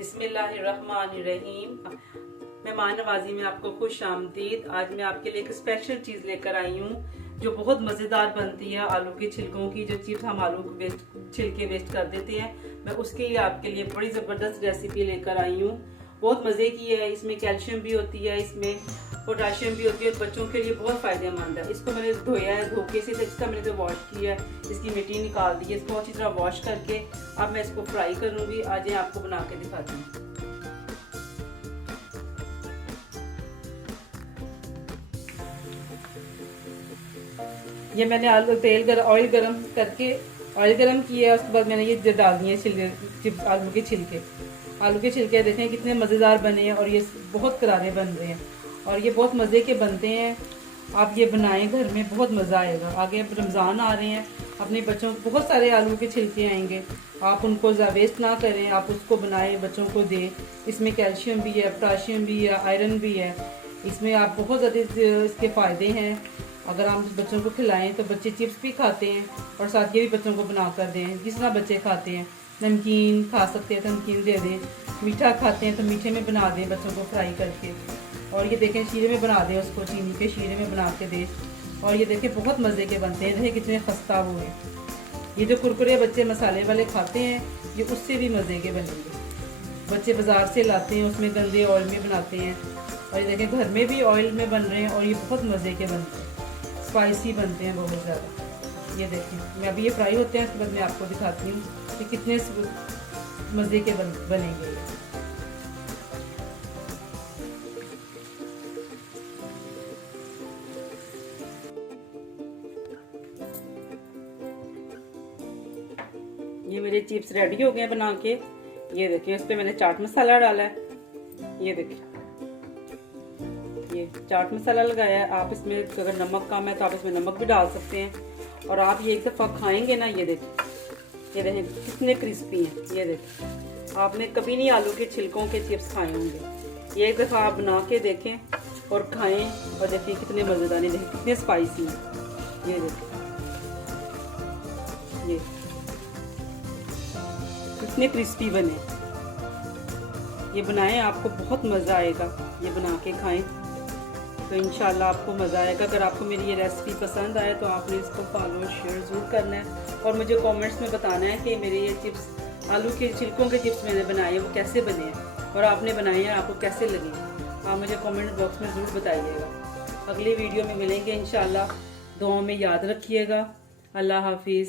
बिस्मिल्लाहिर्रहमानिर्रहीम। मेहमान नवाजी में आपको खुश आमदीद। आज मैं आपके लिए एक स्पेशल चीज़ लेकर आई हूँ जो बहुत मज़ेदार बनती है। आलू के छिलकों की जो चिप्स हम आलू को छिलके वेस्ट कर देते हैं, मैं उसके लिए आपके लिए बड़ी ज़बरदस्त रेसिपी लेकर आई हूँ। बहुत मज़े की है। इसमें कैल्शियम भी होती है, इसमें पोटाशियम भी होती है, बच्चों के लिए बहुत फ़ायदेमंद है। इसको मैंने धोया है, धोके से इसका मैंने तो वॉश किया है, इसकी मिट्टी निकाल दी है। इसको अच्छी तरह वॉश करके अब मैं इसको फ्राई करूँगी। आज मैं आपको बना के दिखाती हूँ। ये मैंने ऑयल गरम किया है। उसके बाद मैंने ये डाल दिए आलू के छिलके देखें कितने मज़ेदार बने हैं और ये बहुत करारे बन रहे हैं और ये बहुत मज़े के बनते हैं। आप ये बनाएं घर में, बहुत मज़ा आएगा। आगे रमज़ान आ रहे हैं, अपने बच्चों को बहुत सारे आलू के छिलके आएंगे, आप उनको वेस्ट ना करें, आप उसको बनाएं, बच्चों को दें। इसमें कैल्शियम भी है, पोटाशियम भी है, आयरन भी है। इसमें आप बहुत ज़्यादा इसके फ़ायदे हैं। अगर आप बच्चों को खिलाएं तो बच्चे चिप्स भी खाते हैं और साथ ये भी बच्चों को बना कर दें। जिस तरह बच्चे खाते हैं, नमकीन खा सकते हैं तो नमकीन दे दें, मीठा खाते हैं तो मीठे में बना दें बच्चों को फ्राई करके। और ये देखें शीरे में बना दें, उसको चीनी के शीरे में बना के दें। और ये देखें बहुत मज़े के बनते हैं। देखें कितने खस्ता वो हैं। ये जो कुरकुरे बच्चे मसाले वाले खाते हैं, ये उससे भी मज़े के बनेंगे। बच्चे बाज़ार से लाते हैं, उसमें गंदे ऑयल में बनाते हैं। और ये देखें घर में भी ऑयल में बन रहे हैं और ये बहुत मज़े के बनते हैं, स्पाइसी बनते हैं बहुत ज़्यादा। ये देखें मैं अभी ये फ्राई होते हैं, उसके बाद मैं आपको दिखाती हूँ कि कितने मज़े के बनेंगे। ये मेरे चिप्स रेडी हो गए हैं बना के। ये देखिए इस पर मैंने चाट मसाला डाला है। ये देखिए ये चाट मसाला लगाया है। आप इसमें अगर नमक कम है तो आप इसमें नमक भी डाल सकते हैं। और आप ये एक दफ़ा खाएंगे ना, ये देखिए कितने क्रिस्पी हैं। ये देखिए आपने कभी नहीं आलू के छिलकों के चिप्स खाए होंगे। ये एक दफ़ा आप बना के देखें और खाएं और देखिए कितने मज़ेदार हैं, देखिए कितने स्पाइसी हैं। ये देखिए ये कितने क्रिस्पी बने। ये बनाएं, आपको बहुत मज़ा आएगा। ये बना के खाएं तो इंशाल्लाह आपको मज़ा आएगा। अगर आपको मेरी ये रेसिपी पसंद आए तो आपने इसको फॉलो शेयर ज़रूर करना है और मुझे कमेंट्स में बताना है कि मेरे ये चिप्स आलू के छिलकों के चिप्स मैंने बनाए हैं वो कैसे बने हैं और आपने बनाए हैं आपको कैसे लगे। आप मुझे कमेंट बॉक्स में ज़रूर बताइएगा। अगली वीडियो में मिलेंगे इंशाल्लाह। दुआओं में याद रखिएगा। अल्लाह हाफिज़।